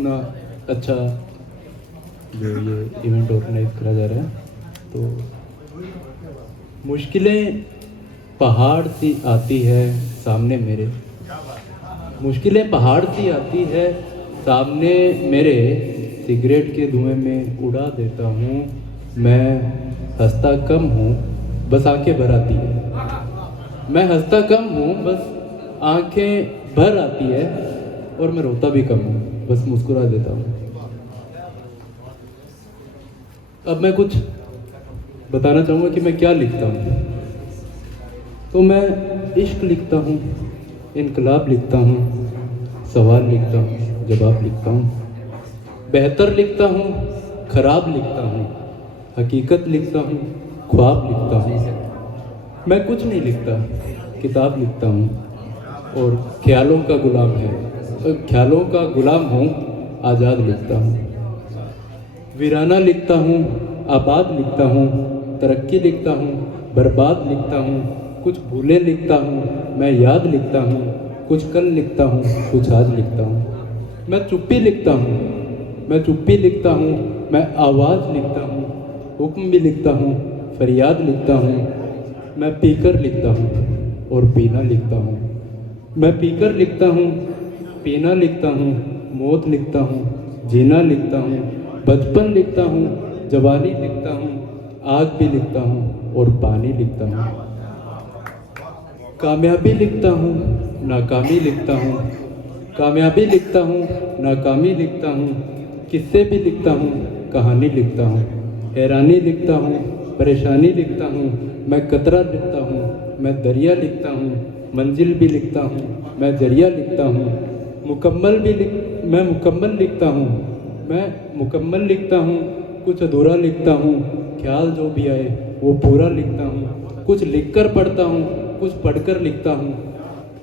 इतना अच्छा जो ये इवेंट ऑर्गेनाइज करा जा रहा है, तो मुश्किलें पहाड़ सी आती है सामने मेरे, मुश्किलें पहाड़ सी आती है सामने मेरे, सिगरेट के धुएं में उड़ा देता हूँ मैं, हंसता कम हूँ बस आंखें भर आती है, मैं हंसता कम हूँ बस आंखें भर आती है, और मैं रोता भी कम हूँ बस मुस्कुरा देता हूँ। अब मैं कुछ बताना चाहूँगा कि मैं क्या लिखता हूँ। तो मैं इश्क लिखता हूँ, इनकलाब लिखता हूँ, सवाल लिखता हूँ, जवाब लिखता हूँ, बेहतर लिखता हूँ, खराब लिखता हूँ, हकीकत लिखता हूँ, ख्वाब लिखता हूँ। मैं कुछ नहीं लिखता, किताब लिखता हूँ और ख्यालों का गुलाम है, ख्यालों का गुलाम हूँ, आज़ाद लिखता हूँ। वीराना लिखता हूँ, आबाद लिखता हूँ, तरक्की लिखता हूँ, बर्बाद लिखता हूँ, कुछ भूले लिखता हूँ, मैं याद लिखता हूँ, कुछ कल लिखता हूँ, कुछ आज लिखता हूँ। मैं चुप्पी लिखता हूँ, मैं चुप्पी लिखता हूँ, मैं आवाज़ लिखता हूँ, हुक्म भी लिखता हूँ, फरियाद लिखता हूँ। मैं पीकर लिखता हूँ और पीना लिखता हूँ, मैं पीकर लिखता हूँ, पीना लिखता हूँ, मौत लिखता हूँ, जीना लिखता हूँ, बचपन लिखता हूँ, जवानी लिखता हूँ, आग भी लिखता हूँ और पानी लिखता हूँ। कामयाबी लिखता हूँ, नाकामी लिखता हूँ, कामयाबी लिखता हूँ, नाकामी लिखता हूँ, किस्से भी लिखता हूँ, कहानी लिखता हूँ, हैरानी लिखता हूँ, परेशानी लिखता हूँ, मैं कतरा लिखता हूँ, मैं दरिया लिखता हूँ, मंजिल भी लिखता हूँ, मैं जरिया लिखता हूँ, मैं मुकम्मल लिखता हूँ, मैं मुकम्मल लिखता हूँ, कुछ अधूरा लिखता हूँ, ख्याल जो भी आए वो पूरा लिखता हूँ, कुछ लिखकर पढ़ता हूँ, कुछ पढ़कर लिखता हूँ,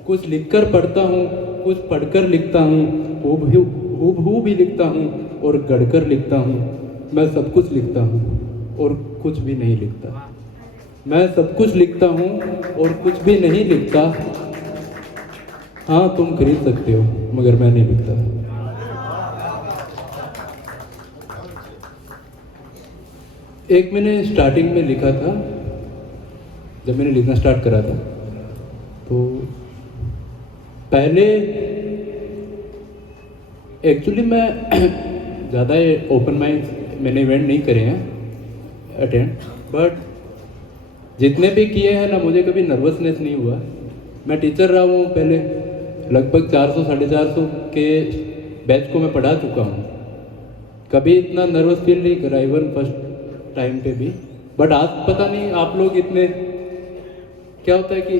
कुछ लिखकर पढ़ता हूँ, कुछ पढ़कर लिखता हूँ, हूबहू भी लिखता हूँ और गढ़कर लिखता हूँ। मैं सब कुछ लिखता हूँ और कुछ भी नहीं लिखता, मैं सब कुछ लिखता हूँ और कुछ भी नहीं लिखता। हाँ, तुम खरीद सकते हो मगर मैं नहीं लिखता। एक मैंने स्टार्टिंग में लिखा था, जब मैंने लिखना स्टार्ट करा था, तो पहले एक्चुअली मैं ज़्यादा ओपन माइंड मैंने इवेंट नहीं करे हैं अटेंड, बट जितने भी किए हैं ना, मुझे कभी नर्वसनेस नहीं हुआ। मैं टीचर रहा हूँ पहले, लगभग 400 450 के बैच को मैं पढ़ा चुका हूँ, कभी इतना नर्वस फील नहीं करा इवन फर्स्ट टाइम पे भी। बट आज पता नहीं आप लोग इतने, क्या होता है कि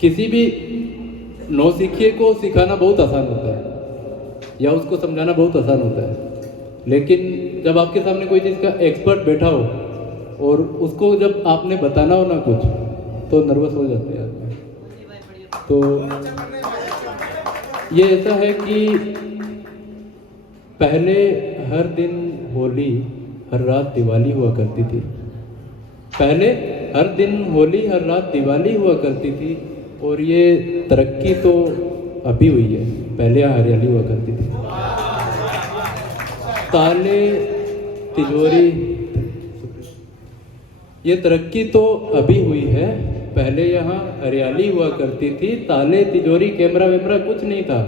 किसी भी नौसिखिए को सिखाना बहुत आसान होता है या उसको समझाना बहुत आसान होता है, लेकिन जब आपके सामने कोई चीज़ का एक्सपर्ट बैठा हो और उसको जब आपने बताना हो ना कुछ, तो नर्वस हो जाते हैं आदमी। तो ये ऐसा है कि पहले हर दिन होली, हर रात दिवाली हुआ करती थी, पहले हर दिन होली, हर रात दिवाली हुआ करती थी, और ये तरक्की तो अभी हुई है, पहले यहाँ हरियाली हुआ करती थी। ताले तिजोरी, ये तरक्की तो अभी हुई है, पहले यहाँ हरियाली हुआ करती थी, ताले तिजोरी कैमरा वैमरा कुछ नहीं था,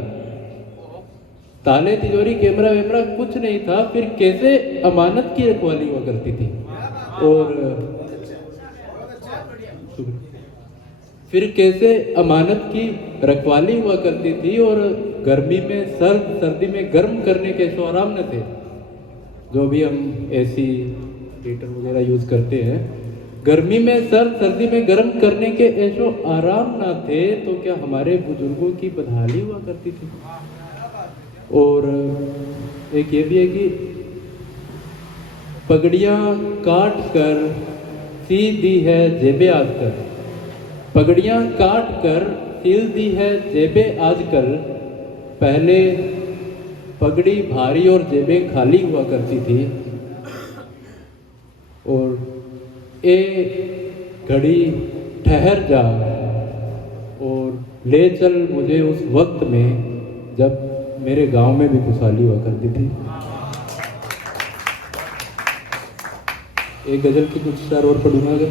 ताले तिजोरी कैमरा वैमरा कुछ नहीं था, फिर कैसे अमानत की रखवाली हुआ करती थी, और फिर कैसे अमानत की रखवाली हुआ करती थी, और गर्मी में सर्द, सर्दी में गर्म करने के ऐशो आराम न थे। जो भी हम एसी हीटर वगैरह यूज़ करते हैं, गर्मी में सर्द, सर्दी में गर्म करने के ऐशो आराम ना थे, तो क्या हमारे बुजुर्गों की बदहाली हुआ करती थी। और एक ये भी है कि पगड़ियाँ काट कर सी दी है जेबे आजकल, पगड़ियाँ काट कर सिल दी है जेबे आजकल, पहले पगड़ी भारी और जेबें खाली हुआ करती थी, और ए घड़ी ठहर जा और ले चल मुझे उस वक्त में जब मेरे गांव में भी खुशहाली हुआ करती थी। एक गजल की कुछ चार और पढ़ूंगा अगर।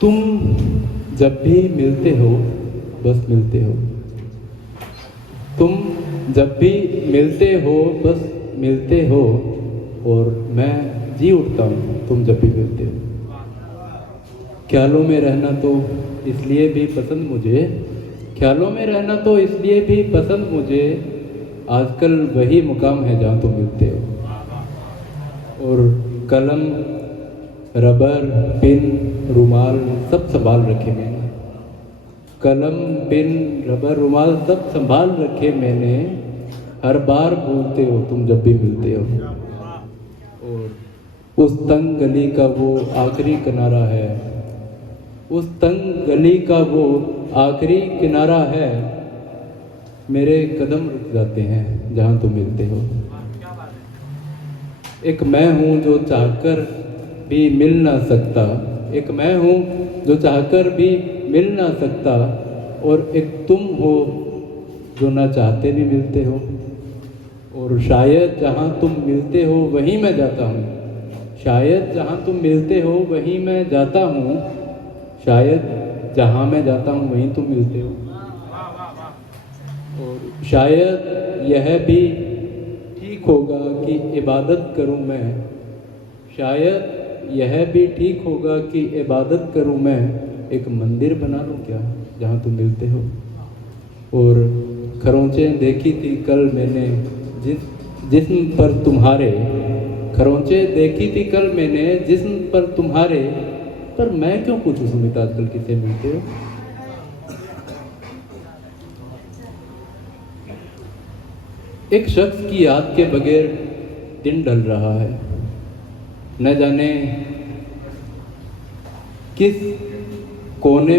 तुम जब भी मिलते हो बस मिलते हो, तुम जब भी मिलते हो बस मिलते हो, और मैं जी उठता हूँ तुम जब भी मिलते हो। ख्यालों में रहना तो इसलिए भी पसंद मुझे, ख्यालों में रहना तो इसलिए भी पसंद मुझे, आजकल वही मुकाम है जहाँ तुम मिलते हो। और कलम, रबर, पेन, रुमाल सब संभाल रखे मैंने, कलम, पेन, रबर, रुमाल सब संभाल रखे मैंने, हर बार भूलते हो तुम जब भी मिलते हो। और उस तंग गली का वो आखिरी किनारा है, उस तंग गली का वो आखिरी किनारा है, मेरे कदम रुक जाते हैं जहाँ तुम मिलते हो। एक मैं हूँ जो चाहकर भी मिल ना सकता, एक मैं हूँ जो चाहकर भी मिल ना सकता, और एक तुम हो जो ना चाहते भी मिलते हो। और शायद जहाँ तुम मिलते हो वहीं मैं जाता हूँ, शायद जहाँ तुम मिलते हो वहीं मैं जाता हूँ, शायद जहाँ मैं जाता हूँ वहीं तुम मिलते हो। और शायद यह भी ठीक होगा कि इबादत करूँ मैं, शायद यह भी ठीक होगा कि इबादत करूँ मैं, एक मंदिर बना लूँ क्या जहाँ तुम मिलते हो। और खरोंचें देखी थी कल मैंने जिस्म पर तुम्हारे, खरोंचें देखी थी कल मैंने जिस्म पर तुम्हारे, पर मैं क्यों पूछूं सुमित आजकल किससे मिलते हो। एक शख्स की याद के बगैर दिन ढल रहा है, न जाने किस कोने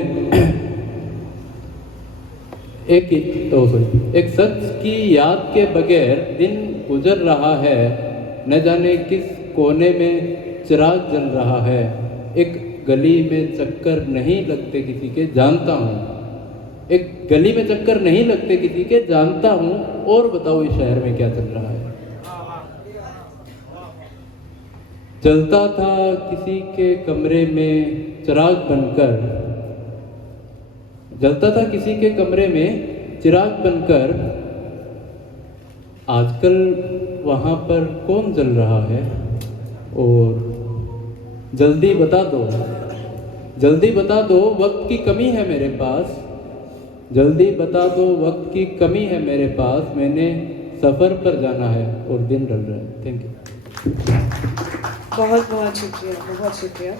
एक शख्स की याद के बगैर दिन गुजर रहा है, न जाने किस कोने में चिराग जल रहा है। एक गली में चक्कर नहीं लगते किसी के जानता हूँ, एक गली में चक्कर नहीं लगते किसी के जानता हूँ, और बताओ इस शहर में क्या चल रहा है। जलता था किसी के कमरे में चिराग बनकर, जलता था किसी के कमरे में चिराग बनकर, आजकल वहाँ पर कौन जल रहा है। और जल्दी बता दो, जल्दी बता दो वक्त की कमी है मेरे पास, जल्दी बता दो वक्त की कमी है मेरे पास, मैंने सफ़र पर जाना है और दिन ढल रहा है। Thank you. बहुत बहुत शुक्रिया, बहुत शुक्रिया।